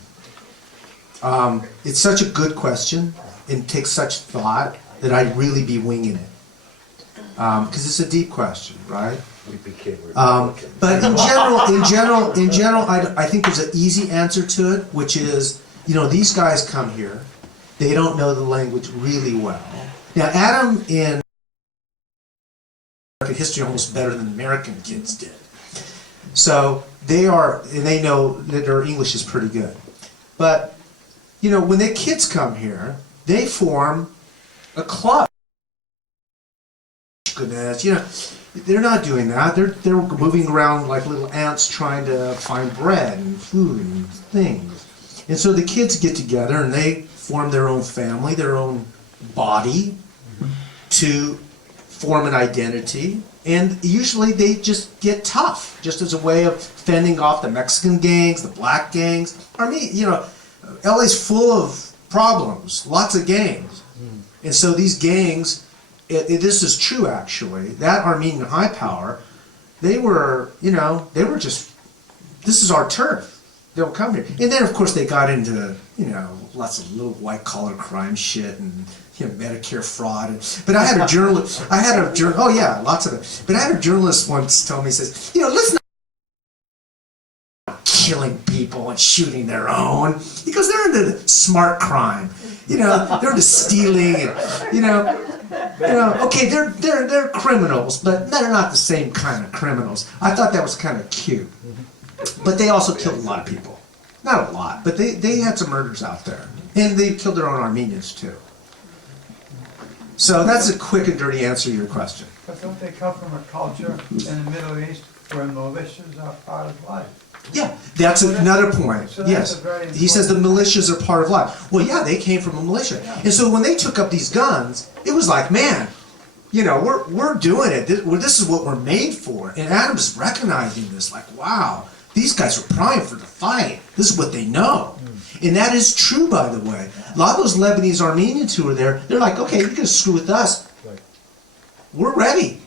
It's such a good question and takes such thought that I'd really be winging it. Because it's a deep question, right? We became But in general, I think there's an easy answer to it, which is, these guys come here, they don't know the language really well. Now, Adam in American history almost better than American kids did. So they know that their English is pretty good. But, when the kids come here, they form a club. Goodness, they're not doing that. They're moving around like little ants trying to find bread and food and things. And so the kids get together and they form their own family, their own body to form an identity. And usually they just get tough, just as a way of fending off the Mexican gangs, the black gangs. LA's full of problems, lots of gangs. And so these gangs, this is true actually, that Armenian high power, they were just, this is our turf. They'll come here. And then of course they got into, lots of little white collar crime shit and Medicare fraud. But I had a journalist, oh yeah, lots of it. But I had a journalist once tell me, he says, let's not killing people and shooting their own. He goes, they're into smart crime. They're into stealing and, okay, they're criminals, but they're not the same kind of criminals. I thought that was kind of cute. But they also killed a lot of people. Not a lot, but they had some murders out there. And they killed their own Armenians too. So that's a quick and dirty answer to your question. But don't they come from a culture in the Middle East where militias are part of life? Yeah, that's another point. So that's Yes. a very He says the militias are part of life. Well, yeah, they came from a militia. And so when they took up these guns, it was like, man, we're doing it. This is what we're made for. And Adam's recognizing this, like, wow, these guys are primed for the fight. This is what they know. And that is true, by the way. A lot of those Lebanese Armenians who are there, they're like, okay, you're going to screw with us. We're ready.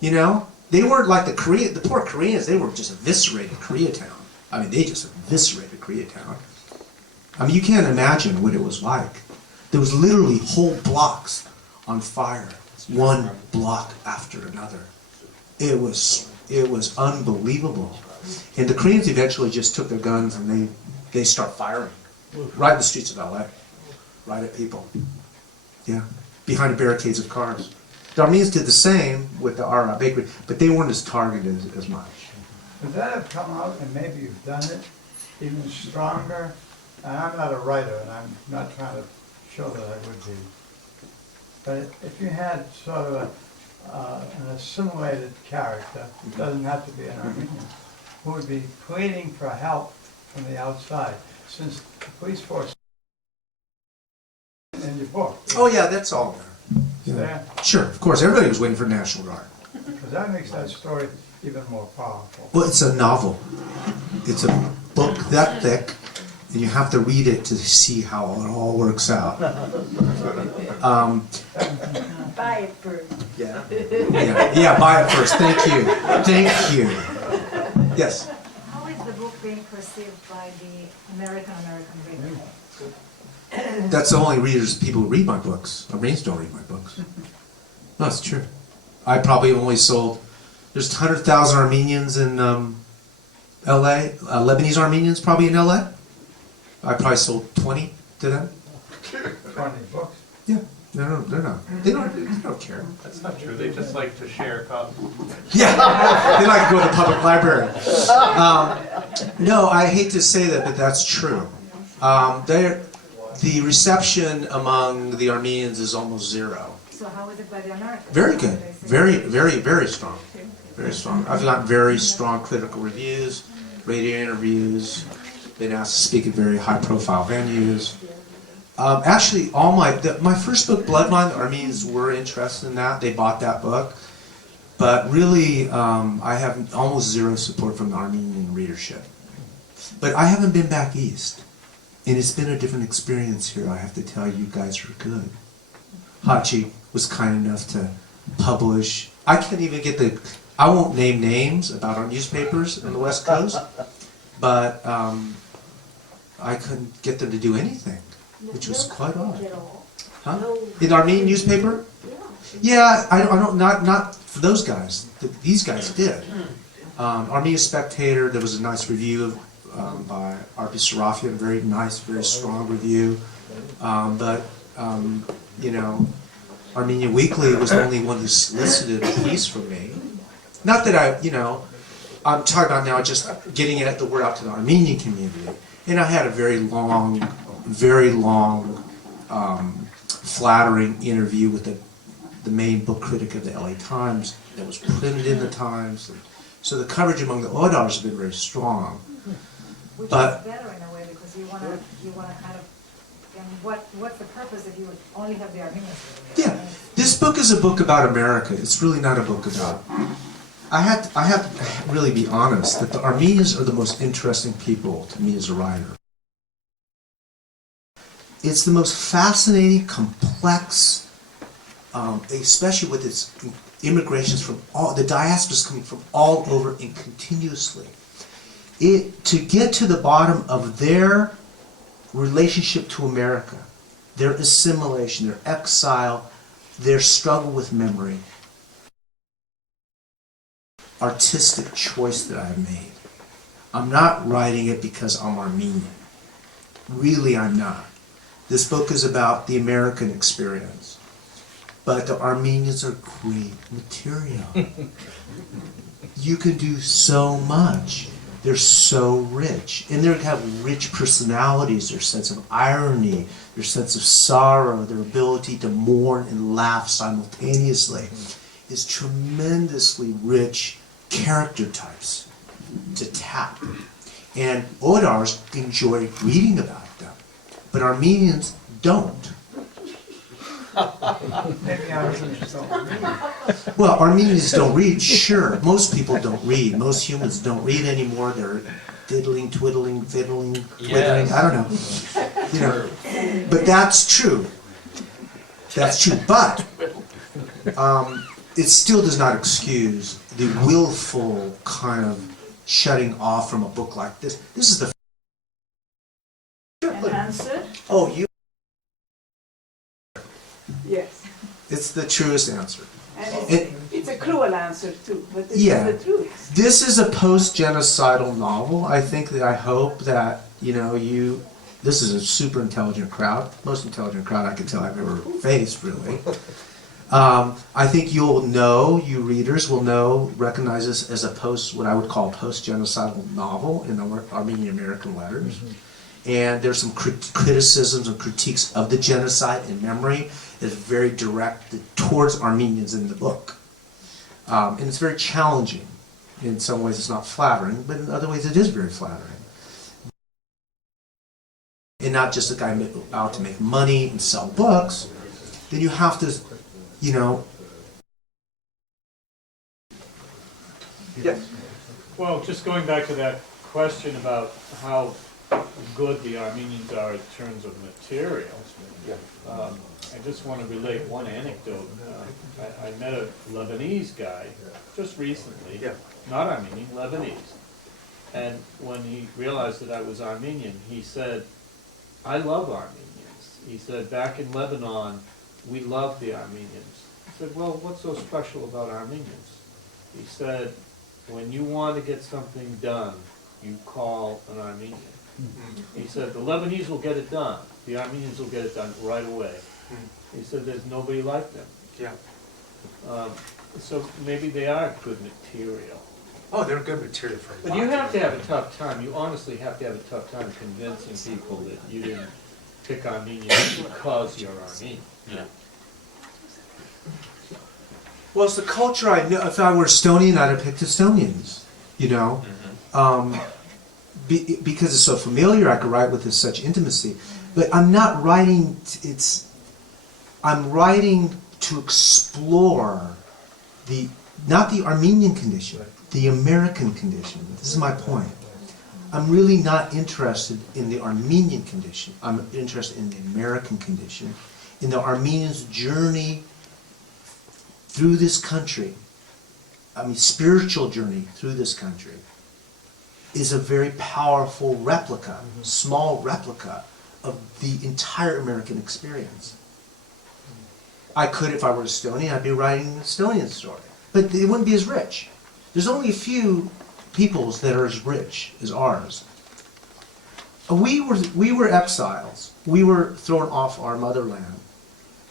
They weren't like the poor Koreans, they were just eviscerated Koreatown. I mean, they just eviscerated Koreatown. I mean, you can't imagine what it was like. There was literally whole blocks on fire, one block after another. It was unbelievable. And the Koreans eventually just took their guns and they start firing right in the streets of LA, right at people. Yeah, behind the barricades of cars. The Armenians did the same with the Ara bakery, but they weren't as targeted as much. Could that have come out, and maybe you've done it, even stronger? And I'm not a writer, and I'm not trying to show that I would be. But if you had sort of an assimilated character, it doesn't have to be an Armenian, who would be pleading for help from the outside, since the police force in your book. Oh yeah, that's all there. Yeah. Sure, of course, everybody was waiting for National Guard. Because that makes that story even more powerful. Well, it's a novel. It's a book that thick, and you have to read it to see how it all works out. Buy it first. Yeah, buy it first. Thank you. Yes. How is the book being perceived by the American reader? That's the only people who read my books. Armenians don't read my books. No, it's true. I probably only sold, there's 100,000 Armenians in LA, Lebanese Armenians probably in LA. I probably sold 20 to them. 20 books. Yeah, they're not. They don't care. That's not true, they just like to share copies. Yeah, they like to go to the public library. No, I hate to say that, but that's true. The reception among the Armenians is almost zero. So So how is it by the Americans? Very good. Very strong. Very strong. I've got very strong critical reviews, radio interviews, been asked to speak at very high-profile venues. Actually, my first book, Bloodline, the Armenians were interested in that. They bought that book. But really, I have almost zero support from the Armenian readership. But I haven't been back east. And it's been a different experience here. I have to tell you, guys are good. Hachi was kind enough to publish. I can't even get I won't name names about our newspapers on the West Coast, but I couldn't get them to do anything, which was quite odd. Huh? In the Armenian newspaper? Yeah, I don't, not for those guys. These guys did. Armenian Spectator, there was a nice review by Aris Janigian, very nice, very strong review. You know, Armenian Weekly was the only one who solicited a piece from me. Not that I'm talking about now just getting the word out to the Armenian community. And I had a very long, flattering interview with the main book critic of the LA Times that was printed in the Times. And so the coverage among the Odars has been very strong. Which But is better in a way because you want to kind of, and what's the purpose if you would only have the Armenians? yeah, this book is a book about America. It's really not a book about. I have to really be honest that the Armenians are the most interesting people to me as a writer. It's the most fascinating, complex, especially with its immigrations from the diasporas coming from all over and continuously. To get to the bottom of their relationship to America, their assimilation, their exile, their struggle with memory, artistic choice that I've made. I'm not writing it because I'm Armenian. Really, I'm not. This book is about the American experience. But the Armenians are great material. You can do so much. They're so rich. And they have rich personalities, their sense of irony, their sense of sorrow, their ability to mourn and laugh simultaneously is tremendously rich character types to tap. And Odars enjoy reading about them, but Armenians don't. Maybe Armenians don't read. Well, Armenians don't read, sure. Most people don't read. Most humans don't read anymore. They're diddling, twiddling, fiddling, twiddling. Yes. I don't know. But that's true. That's true. But it still does not excuse the willful kind of shutting off from a book like this. This is the An answer? oh, you. Yes. It's the truest answer. And it's a cruel answer too, but it's Yeah. the truth. This is a post-genocidal novel. I hope that, this is a super intelligent crowd, most intelligent crowd I can tell I've ever faced, really. I think you readers will recognize this as what I would call post-genocidal novel in the Armenian-American letters. And there's some criticisms and critiques of the genocide and memory that is very directed towards Armenians in the book. And it's very challenging. In some ways it's not flattering, but in other ways it is very flattering. And not just a guy out to make money and sell books, then you have to, Yes. Well, just going back to that question about how good the Armenians are in terms of materials. I just want to relate one anecdote. I met a Lebanese guy just recently, not Armenian, Lebanese. And when he realized that I was Armenian, he said, I love Armenians. He said, back in Lebanon, we love the Armenians. I said, well, what's so special about Armenians? He said, when you want to get something done, you call an Armenian. He said, the Lebanese will get it done. The Armenians will get it done right away. He said, there's nobody like them. Yeah. So maybe they are good material. Oh, they're good material for But you have to have a tough time. You honestly have to have a tough time convincing people that you didn't pick Armenians because you're Armenian. Yeah. Well, it's the culture I know. If I were Estonian, I'd have picked Estonians, you know? Because it's so familiar, I could write with such intimacy. But I'm not writing, I'm writing to explore not the Armenian condition, the American condition. This is my point. I'm really not interested in the Armenian condition. I'm interested in the American condition, in the Armenians' journey through this country. I mean, spiritual journey through this country is a very powerful replica, small replica of the entire American experience. I could, if I were Estonian, I'd be writing an Estonian story, but it wouldn't be as rich. There's only a few peoples that are as rich as ours. We were exiles. We were thrown off our motherland.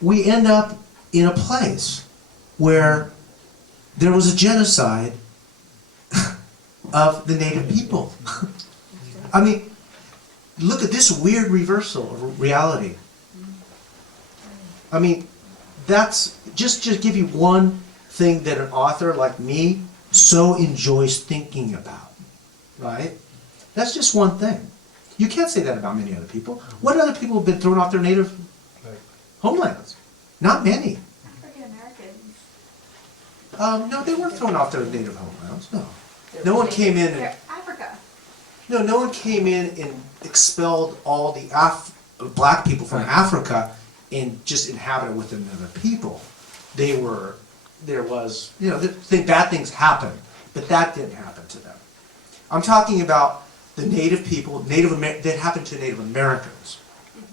We end up in a place where there was a genocide of the native people. I mean, look at this weird reversal of reality. I mean, that's just give you one thing that an author like me so enjoys thinking about, right? That's just one thing. You can't say that about many other people. What other people have been thrown off their native homelands? Not many. African-Americans. No, they weren't thrown off their native homelands, no. No one came in and... They're Africa. No one came in and expelled all the black people from Africa and just inhabited with another people. There was, bad things happened, but that didn't happen to them. I'm talking about the native people, that happened to Native Americans.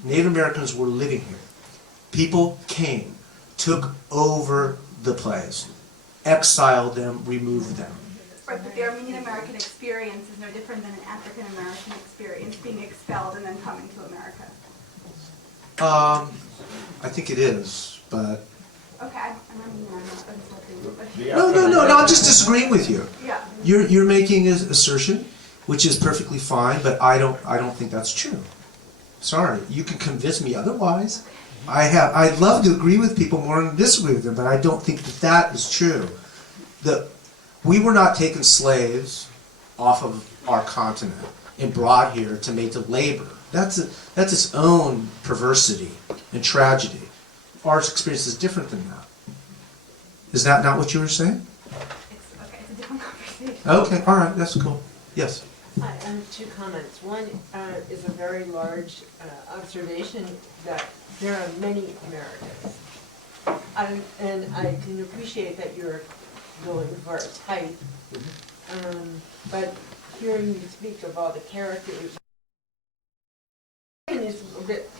Native Americans were living here. People came, took over the place, exiled them, removed them. Right, but the Armenian-American experience is no different than an African-American experience, being expelled and then coming to America. I think it is, but... Okay, I'm not insulting, but... No, I'm just disagreeing with you. Yeah. You're making an assertion, which is perfectly fine, but I don't think that's true. Sorry, you can convince me otherwise. I'd love to agree with people more than disagree with them, but I don't think that is true. We were not taken slaves off of our continent and brought here to make the labor. That's its own perversity and tragedy. Our experience is different than that. Is that not what you were saying? It's a different conversation. Okay, all right, that's cool. Yes. I have two comments. One is a very large observation that there are many Americans. And I can appreciate that you're going for a type, but hearing you speak of all the characters, is a bit,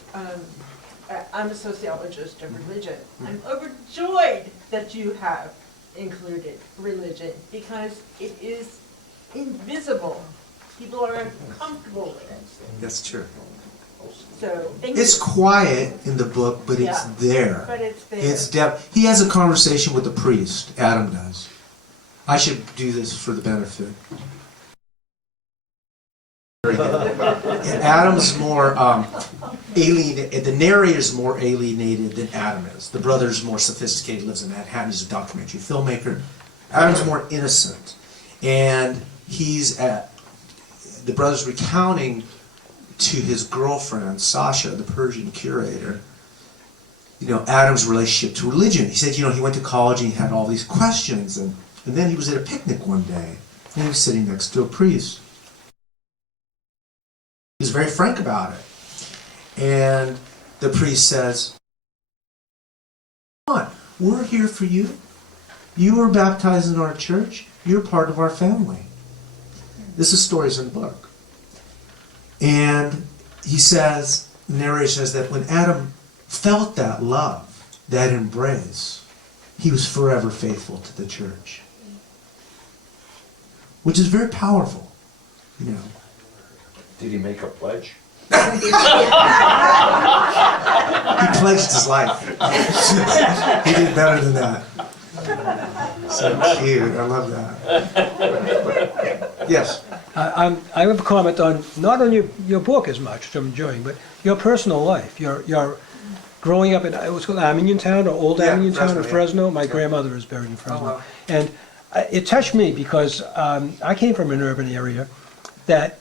I'm a sociologist of religion. I'm overjoyed that you have included religion because it is invisible. People are uncomfortable with it. That's true. So it's quiet in the book, but it's there. But it's there. It's he has a conversation with the priest. Adam does. I should do this for the benefit. Very good. Adam's more alienated. The narrator's more alienated than Adam is. The brother's more sophisticated, lives in Manhattan. He's a documentary filmmaker. Adam's more innocent, and the brother's recounting to his girlfriend, Sasha, the Persian curator, Adam's relationship to religion. He said, he went to college and he had all these questions, and then he was at a picnic one day, and he was sitting next to a priest. He was very frank about it. And the priest says, "Come on, we're here for you. You were baptized in our church. You're part of our family." This is stories in the book. And he says, the narrator says that when Adam felt that love, that embrace, he was forever faithful to the church. Which is very powerful, Did he make a pledge? He pledged his life. He did better than that. So cute, I love that. Yes? I have a comment on, not on your book as much, which I'm enjoying, but your personal life, your growing up in, it was called Armenian Town, or Old Yeah, Armenian Town in Fresno, yeah. Fresno. My Yeah. grandmother is buried in Fresno. wow. And it touched me because I came from an urban area that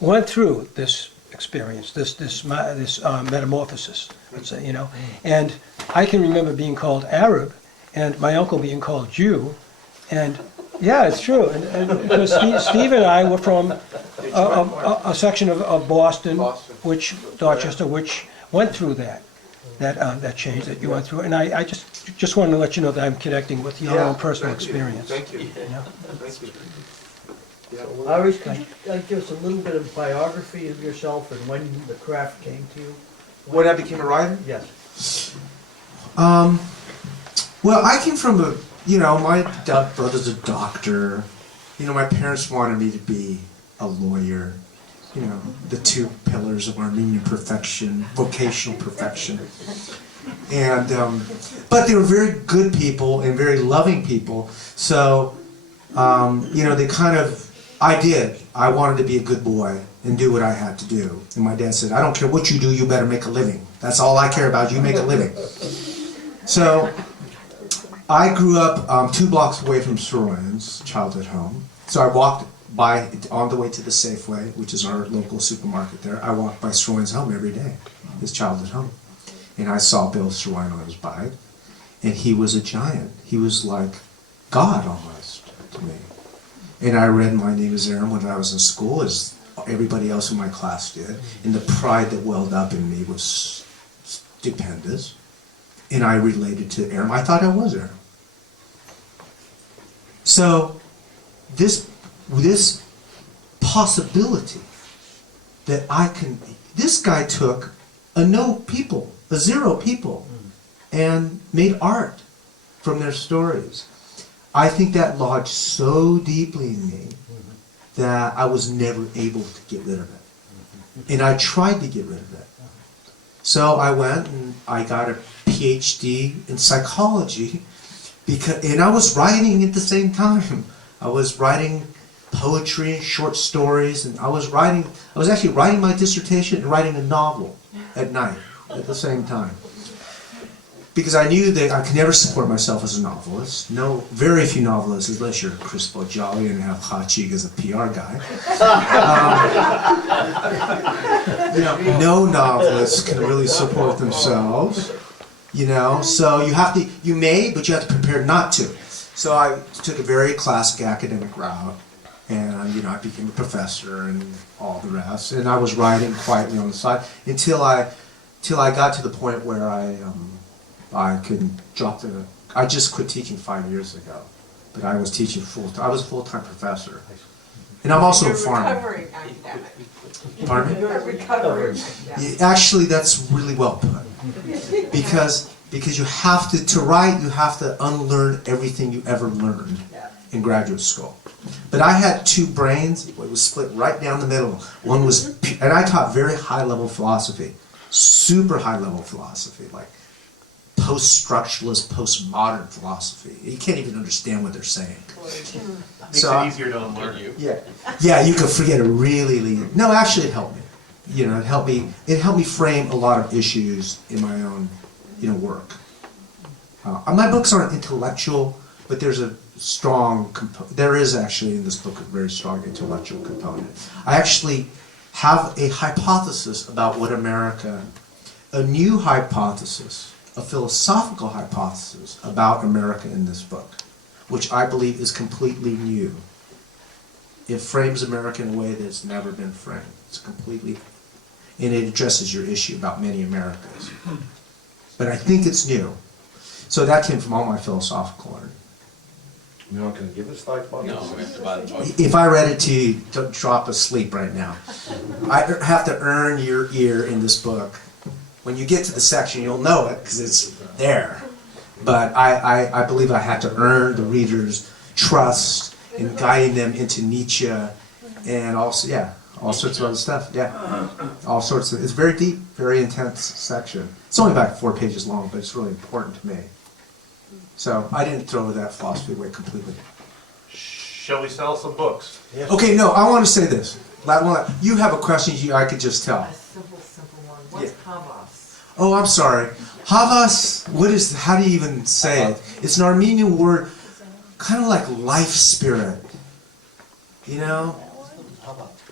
went through this experience, this metamorphosis, let's say, you know. And I can remember being called Arab, and my uncle being called Jew, and yeah, it's true. And because Steve and I were from a section of Boston, which Dorchester, which went through that change that you went through. And I just wanted to let you know that I'm connecting with your own personal experience. Thank you. You know? Thank you. Aris, could you give us a little bit of biography of yourself and when the craft came to you? When I became a writer? Yes. Well, I came from my brother's a doctor. You know, my parents wanted me to be a lawyer. You know, the two pillars of Armenian perfection, vocational perfection. And, but they were very good people and very loving people. So, they kind of, I wanted to be a good boy and do what I had to do. And my dad said, I don't care what you do, you better make a living. That's all I care about, you make a living. So, I grew up 2 blocks away from Soroyan's childhood home. So I walked on the way to the Safeway, which is our local supermarket there. I walked by Soroyan's home every day, his childhood home. And I saw Bill Soroyan on his bike, and he was a giant. He was like God almost to me. And I read My Name is Aaron when I was in school, as everybody else in my class did. And the pride that welled up in me was stupendous. And I related to Aaron. I thought I was Aaron. So this possibility that this guy took a zero people, and made art from their stories. I think that lodged so deeply in me that I was never able to get rid of it. And I tried to get rid of it. So I went and I got a PhD in psychology, and I was writing at the same time. I was writing poetry, short stories, and I was actually writing my dissertation and writing a novel at night at the same time. Because I knew that I could never support myself as a novelist. Very few novelists, unless you're Chris Bojali and have Hachig as a PR guy. No novelists can really support themselves. So you may, but you have to prepare not to. So I took a very classic academic route, and I became a professor and all the rest. And I was writing quietly on the side until I got to the point where I couldn't drop I just quit teaching 5 years ago, but I was teaching full-time. I was a full-time professor, and I'm also a farmer. Recovering academic. Pardon me? You're recovering. Actually, that's really well put, because you have to write. You have to unlearn everything you ever learned in graduate school. But I had 2 brains. It was split right down the middle. One was, and I taught very high-level philosophy, super high-level philosophy, like post-structuralist, postmodern philosophy. You can't even understand what they're saying. Makes it easier to unlearn you. Yeah, you can forget it really. No, actually, it helped me. It helped me frame a lot of issues in my own, work. My books aren't intellectual, but there's a strong there is actually in this book a very strong intellectual component. I actually have a hypothesis about what a new hypothesis, a philosophical hypothesis about America in this book, which I believe is completely new. It frames America in a way that's never been framed. It's completely, and it addresses your issue about many Americas. But I think it's new. So that came from all my philosophical learning. You're not going to give us like one? No, we have to buy the book. If I read it to you, don't drop asleep right now. I have to earn your ear in this book. When you get to the section, you'll know it because it's there. But I believe I had to earn the reader's trust in guiding them into Nietzsche and also, all sorts of other stuff. Yeah, all sorts of. It's very deep, very intense section. It's only about 4 pages long, but it's really important to me. So I didn't throw that philosophy away completely. Shall we sell some books? Okay, no, I want to say this. You have a question I could just tell. A simple one. What's Havas? Oh, I'm sorry. Havas, how do you even say it? It's an Armenian word, kind of like life spirit. You know?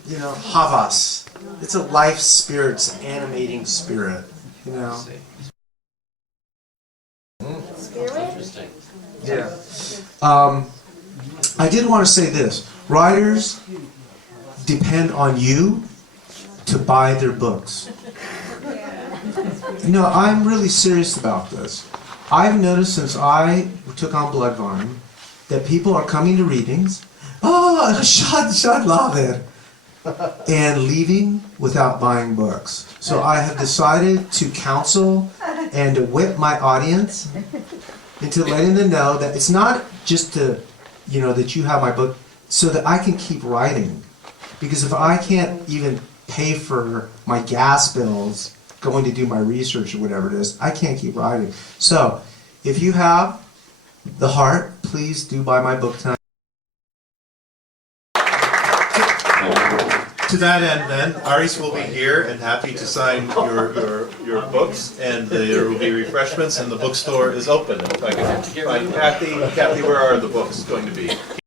Havas. It's a life spirit, it's an animating spirit. You know? Yeah. I did want to say this. Writers depend on you to buy their books. No, I'm really serious about this. I've noticed since I took on Bloodvine that people are coming to readings, shad lager, and leaving without buying books. So I have decided to counsel and to whip my audience into letting them know that it's not just to, that you have my book, so that I can keep writing. Because if I can't even pay for my gas bills, going to do my research or whatever it is, I can't keep writing. So, if you have the heart, please do buy my book tonight. To that end, then, Aris will be here and happy to sign your books, and there will be refreshments, and the bookstore is open. If I can find Kathy, where are the books going to be?